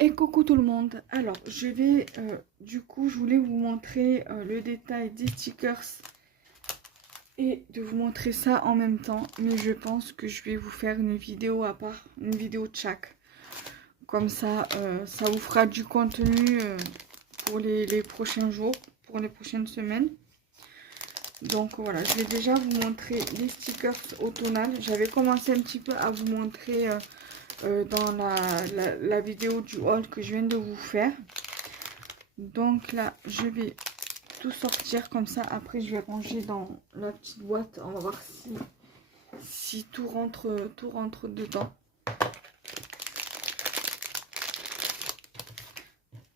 Et coucou tout le monde. Alors, du coup, je voulais vous montrer le détail des stickers et de vous montrer ça en même temps. Mais je pense que je vais vous faire une vidéo à part, une vidéo de chaque. Comme ça vous fera du contenu pour les prochains jours, pour les prochaines semaines. Donc voilà, je vais déjà vous montrer les stickers automnales. J'avais commencé un petit peu à vous montrer dans la vidéo du haul que je viens de vous faire. Donc là, je vais tout sortir comme ça. Après, je vais ranger dans la petite boîte. On va voir si tout rentre dedans.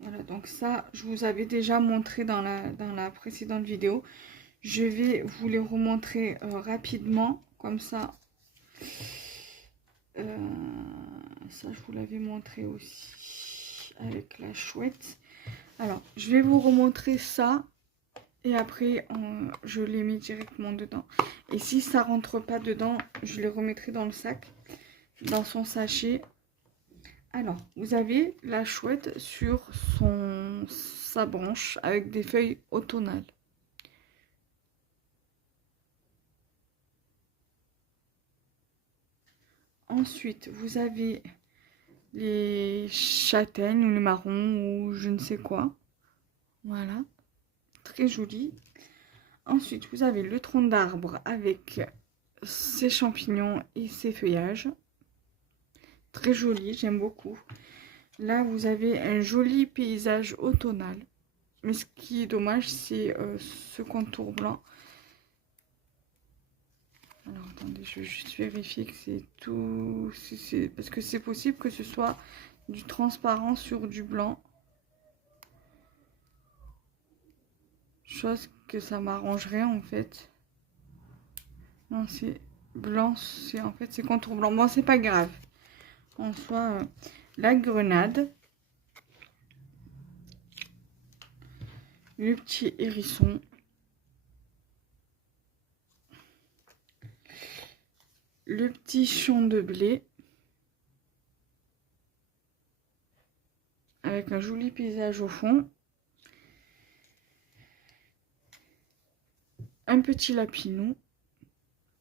Voilà, donc ça, je vous avais déjà montré dans la précédente vidéo. Je vais vous les remontrer rapidement, comme ça. Ça, je vous l'avais montré aussi avec la chouette. Alors, je vais vous remontrer ça. Et après, je les mets directement dedans. Et si ça rentre pas dedans, je les remettrai dans le sac, dans son sachet. Alors, vous avez la chouette sur sa branche avec des feuilles automnales. Ensuite, vous avez les châtaignes ou les marrons ou je ne sais quoi. Voilà, très joli. Ensuite, vous avez le tronc d'arbre avec ses champignons et ses feuillages. Très joli, j'aime beaucoup. Là, vous avez un joli paysage automnal. Mais ce qui est dommage, c'est ce contour blanc. Alors, attendez, je vais juste vérifier que c'est tout... Parce que c'est possible que ce soit du transparent sur du blanc. Chose que ça m'arrangerait, en fait. Non, c'est blanc, en fait, c'est contour blanc. Bon, c'est pas grave. En soi, la grenade. Le petit hérisson. Le petit champ de blé. Avec un joli paysage au fond. Un petit lapinou.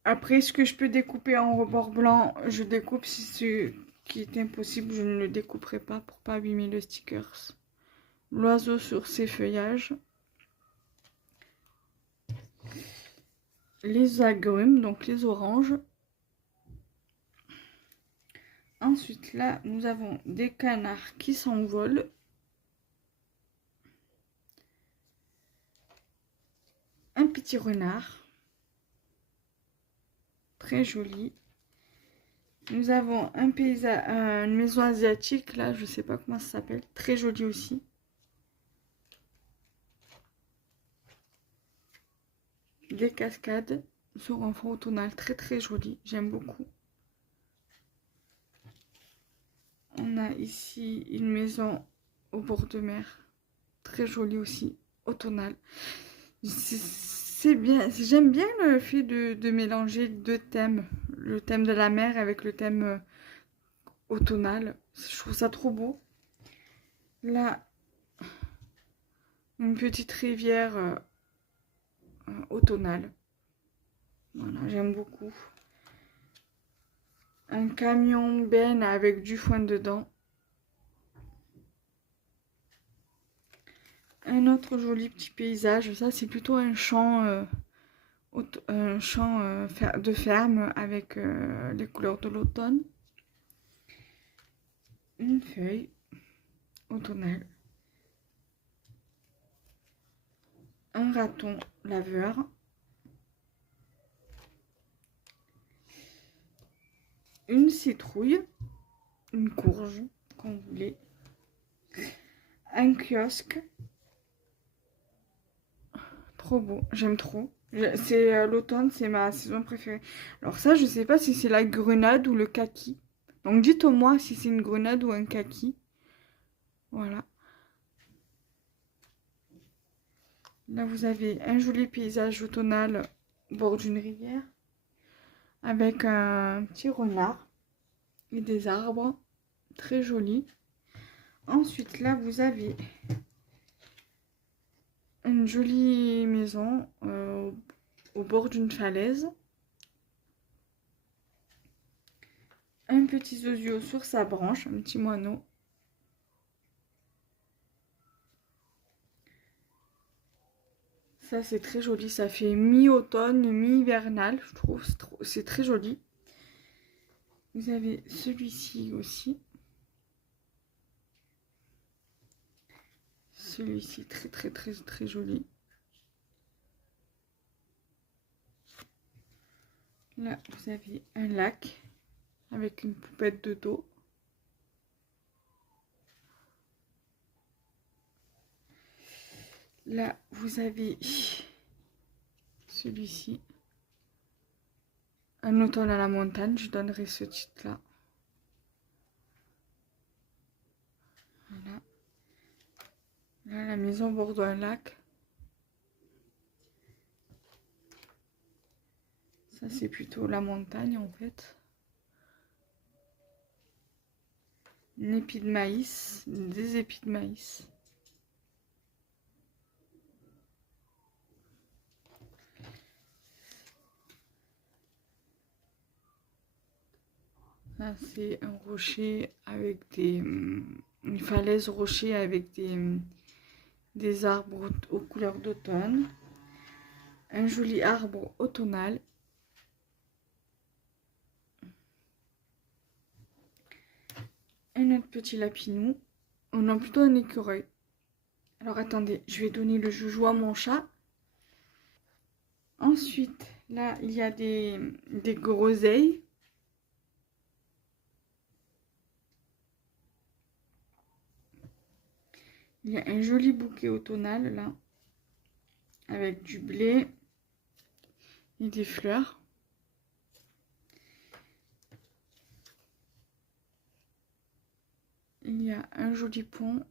Après, ce que je peux découper en rebord blanc, je découpe. Si ce qui est impossible, je ne le découperai pas pour pas abîmer le stickers. L'oiseau sur ses feuillages. Les agrumes, donc les oranges. Ensuite, là, nous avons des canards qui s'envolent. Un petit renard. Très joli. Nous avons une maison asiatique, là, je sais pas comment ça s'appelle. Très joli aussi. Des cascades sur un fond automnal, très très joli. J'aime beaucoup. On a ici une maison au bord de mer. Très jolie aussi, automnale. C'est bien, j'aime bien le fait de mélanger deux thèmes. Le thème de la mer avec le thème automnal. Je trouve ça trop beau. Là, une petite rivière automnale. Voilà, j'aime beaucoup. Un camion benne avec du foin dedans. Un autre joli petit paysage. Ça, c'est plutôt un champ, de ferme avec les couleurs de l'automne. Une feuille automnale. Un raton laveur. Une citrouille. Une courge, quand vous voulez. Un kiosque. Trop beau, j'aime trop. C'est l'automne, c'est ma saison préférée. Alors ça, je sais pas si c'est la grenade ou le kaki. Donc dites-moi si c'est une grenade ou un kaki. Voilà. Là, vous avez un joli paysage automnal au bord d'une rivière. Avec un petit renard et des arbres. Très joli. Ensuite, là, vous avez une jolie maison au bord d'une falaise. Un petit zozio sur sa branche, un petit moineau. Ça, c'est très joli. Ça fait mi-automne, mi-hivernal, je trouve. C'est très joli. Vous avez celui-ci aussi. Celui-ci, très joli. Là, vous avez un lac avec une poupette de dos. Là, vous avez celui-ci. Un automne à la montagne, je donnerai ce titre-là. Voilà. Là, la maison au bord d'un lac. Ça, c'est plutôt la montagne, en fait. Une épi de maïs, des épis de maïs. Ça, c'est un rocher avec une falaise rocher avec des arbres aux couleurs d'automne. Un joli arbre automnal. Un autre petit lapinou. On a plutôt un écureuil. Alors attendez, je vais donner le joujou à mon chat. Ensuite, là, il y a des groseilles. Il y a un joli bouquet automnal, là, avec du blé et des fleurs. Il y a un joli pont.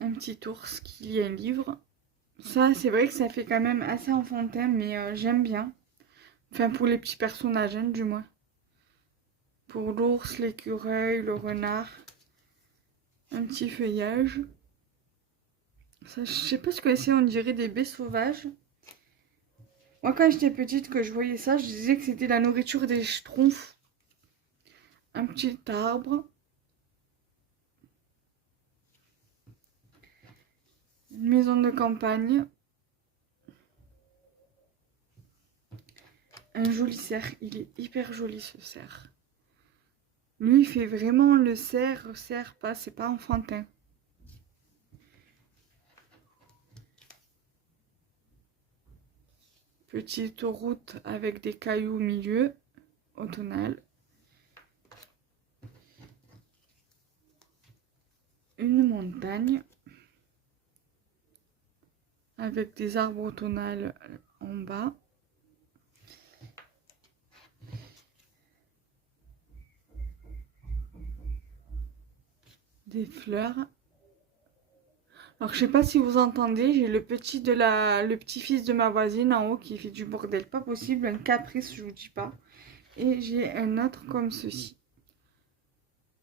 Un petit ours qui lit un livre. Ça, c'est vrai que ça fait quand même assez enfantin, mais j'aime bien. Enfin, pour les petits personnages, hein, du moins. Pour l'ours, l'écureuil, le renard. Un petit feuillage. Ça, je sais pas ce que c'est, on dirait des baies sauvages. Moi, quand j'étais petite, que je voyais ça, je disais que c'était la nourriture des schtroumpfs. Un petit arbre. Une maison de campagne. Un joli cerf. Il est hyper joli, ce cerf. Lui, il fait vraiment le cerf pas, c'est pas enfantin. Petite route avec des cailloux au milieu, automnal. Une montagne avec des arbres automnales en bas. Des fleurs. Alors je sais pas si vous entendez, j'ai le petit-fils de ma voisine en haut qui fait du bordel pas possible, un caprice, je vous dis pas. Et j'ai un autre comme ceci.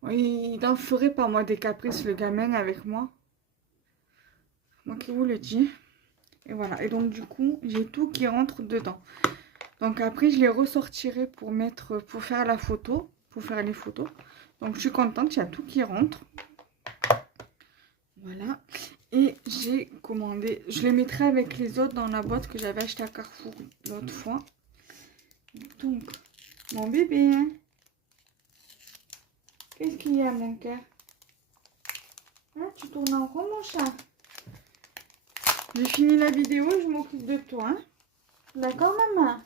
Oui, il en ferait pas moi des caprices le gamin avec moi. Moi qui vous le dis. Et voilà, et donc du coup, j'ai tout qui rentre dedans. Donc après, je les ressortirai pour faire la photo, pour faire les photos. Donc je suis contente, il y a tout qui rentre. Voilà. Et j'ai commandé, je les mettrai avec les autres dans la boîte que j'avais acheté à Carrefour l'autre fois. Donc, mon bébé, hein. Qu'est-ce qu'il y a, mon cœur? Hein, tu tournes en rond, mon chat? J'ai fini la vidéo et je m'occupe de toi, hein. D'accord, maman?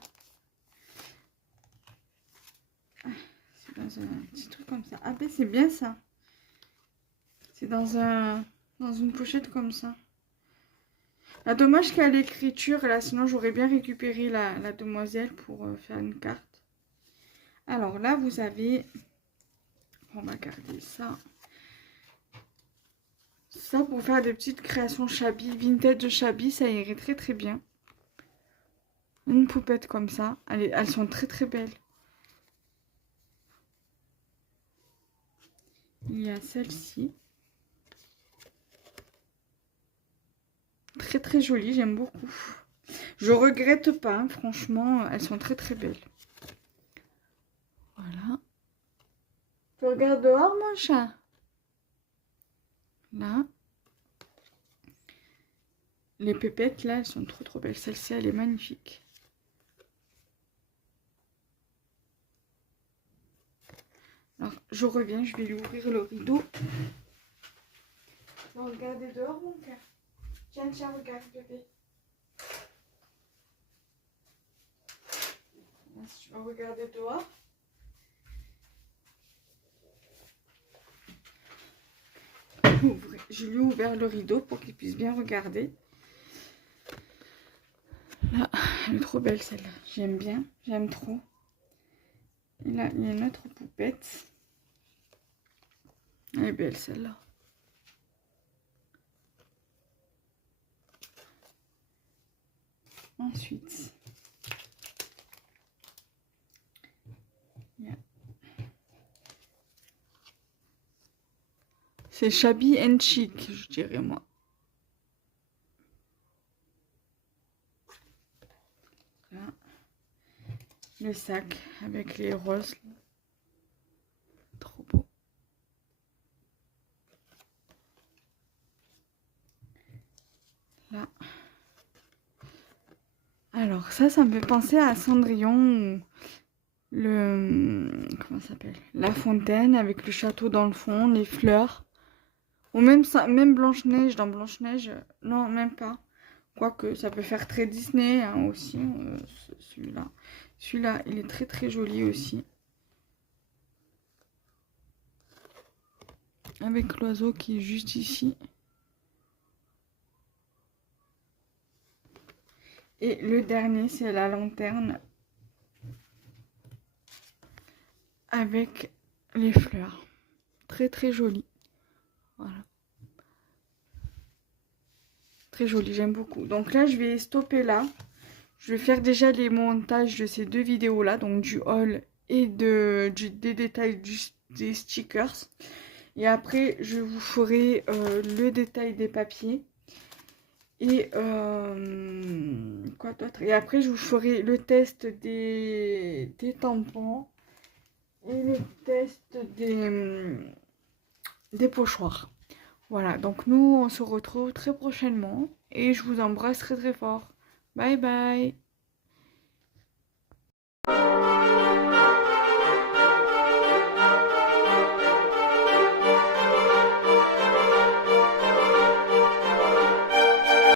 C'est dans un petit truc comme ça. Ah ben, c'est bien ça. C'est dans une pochette comme ça. Ah, dommage qu'il y a l'écriture là, sinon j'aurais bien récupéré la demoiselle pour faire une carte. Alors là, vous avez... On va garder ça. Ça, pour faire des petites créations shabby, vintage shabby, ça irait très bien. Une poupette comme ça. Elles sont très belles. Il y a celle-ci. Très très jolie, j'aime beaucoup. Je regrette pas, hein, franchement, elles sont très très belles. Voilà. Tu regardes dehors, mon chat? Là. Les pépettes, là, elles sont trop trop belles. Celle-ci, elle est magnifique. Alors, je reviens, je vais lui ouvrir le rideau. Tu vas regarder dehors, mon cœur? Tiens, tiens, regarde, bébé. Tu vas regarder dehors. Je lui ai ouvert le rideau pour qu'il puisse bien regarder. Là, elle est trop belle celle-là. J'aime bien, j'aime trop. Et là, il y a une autre poupette. Elle est belle celle-là. Ensuite, c'est shabby and chic, je dirais moi. Là, le sac avec les roses. Trop beau. Là. Alors ça me fait penser à Cendrillon, comment ça s'appelle? La fontaine avec le château dans le fond, les fleurs. Ou même ça, même Blanche-Neige, dans Blanche-Neige, non, même pas. Quoique, ça peut faire très Disney hein, aussi, celui-là. Celui-là, il est très très joli aussi. Avec l'oiseau qui est juste ici. Et le dernier, c'est la lanterne. Avec les fleurs. Très très joli. Voilà. Très joli, j'aime beaucoup. Donc là, je vais stopper là. Je vais faire déjà les montages de ces deux vidéos là. Donc du haul et des détails des stickers. Et après, je vous ferai le détail des papiers. Et quoi d'autre? Et après, je vous ferai le test des tampons. Et le test des pochoirs. Voilà, donc nous, on se retrouve très prochainement. Et je vous embrasse très très fort. Bye bye.